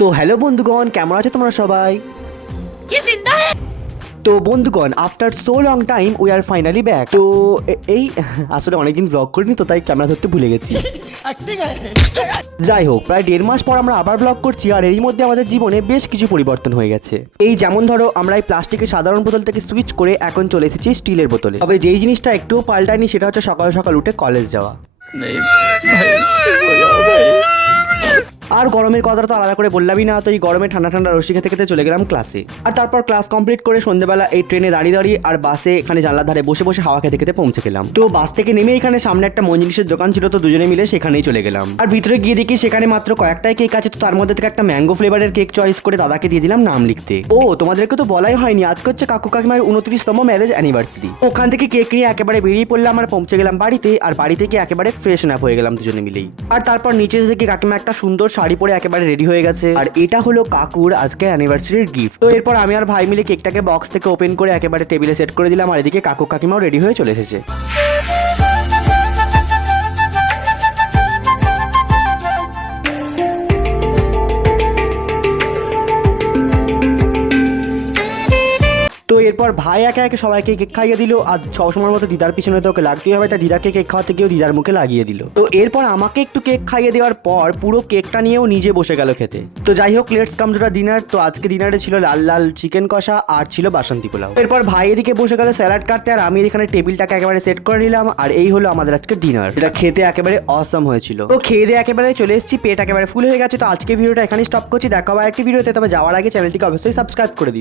তো হ্যালো বন্ধুগণ, কেমন আছো তোমরা সবাই? তো বন্ধুগণ, after so long time we are finally back. তো এই আসলে অনেকদিন ব্লগ করিনি, তো তাই ক্যামেরা ধরতে ভুলে গেছি। যাই হোক, প্রায় 1.5 মাস পর আমরা আবার ব্লগ করছি, আর এরই মধ্যে আমাদের জীবনে বেশ কিছু পরিবর্তন হয়ে গেছে। এই যেমন ধরো, আমরা এই প্লাস্টিকের সাধারণ বোতল থেকে সুইচ করে এখন চলে এসেছি স্টিলের বোতলে। তবে যেই জিনিসটা একটুও পাল্টায়নি সেটা হচ্ছে সকাল সকাল উঠে কলেজ যাওয়া। আর গরমের কথাটা তো আলাদা করে বললামই না, তো এই গরমে ঠান্ডা ঠান্ডা রসি খেতে খেতে চলে গেলাম ক্লাসে। আর তারপর ক্লাস কমপ্লিট করে সন্ধ্যেবেলা এই ট্রেনে দাঁড়িয়ে দাঁড়িয়ে আর বাসে এখানে জানলার ধারে বসে বসে হাওয়া খেতে খেতে পৌঁছে গেলাম। তো বাস থেকে নেমে এখানে সামনে একটা মন জিনিসের দোকান ছিল, তো দুজনে মিলে সেখানেই চলে গেলাম। আর ভিতরে গিয়ে দেখি সেখানে মাত্র কয়েকটাই কেক আছে, তো তার মধ্যে থেকে একটা ম্যাঙ্গো ফ্লেভারের কেক চয়েস করে দাদাকে দিয়ে দিলাম নাম লিখতে। ও তোমাদেরকে তো বলাই হয়নি, আজকে হচ্ছে কাকু কাকিমার 29তম ম্যারেজ অ্যানিভার্সারি। ওখান থেকে কেক নিয়ে একেবারে বেরিয়ে পড়লাম আর পৌঁছে গেলাম বাড়িতে। আর বাড়িতে গিয়ে একেবারে ফ্রেশ আপ হয়ে গেলাম দুজনে মিলেই। আর তারপর নিচে থেকে কাকিমা একটা সুন্দর শাড়ি পরে একেবারে রেডি হয়ে গেছে। আর এটা হলো কাকুর আজকে অ্যানিভার্সারির গিফট। তো এরপর আমি আর ভাই মিলে কেকটাকে বক্স থেকে ওপেন করে একেবারে টেবিলে সেট করে দিলাম। আর এদিকে কাকু কাকিমাও রেডি হয়ে চলে এসেছে। তো এরপর ভাই একে একে সবাইকে কেক খাইয়ে দিল। আর সবসময়ের মতো দিদার পিছনে তো ওকে লাগতেই হবে, তাই দিদাকে কেক খাওয়াতে গিয়েও দিদার মুখে লাগিয়ে দিল। তো এরপর আমাকে একটু কেক খাইয়ে দেওয়ার পর পুরো কেকটা নিয়েও নিজে বসে গেল খেতে। তো যাই হোক, let's come to the dinner. তো আজকে ডিনারে ছিল লাল লাল চিকেন কষা আর ছিল বাসন্তী পোলাও। এরপর ভাই এদিকে বসে গেল স্যালাড কাটতে, আর আমি এখানে টেবিলটাকে একেবারে সেট করে নিলাম। আর এই হলো আমাদের আজকে ডিনার, যেটা খেতে একেবারে অসম হয়েছিল। তো খেয়ে দিয়ে একেবারে চলে এসেছি, পেট একেবারে ফুল হয়ে গেছে। তো আজকে ভিডিওটা এখানেই স্টপ করছি, দেখা হবে আরেকটি ভিডিওতে। তবে যাওয়ার আগে চ্যানেলটিকে অবশ্যই সাবস্ক্রাইব করে দিও।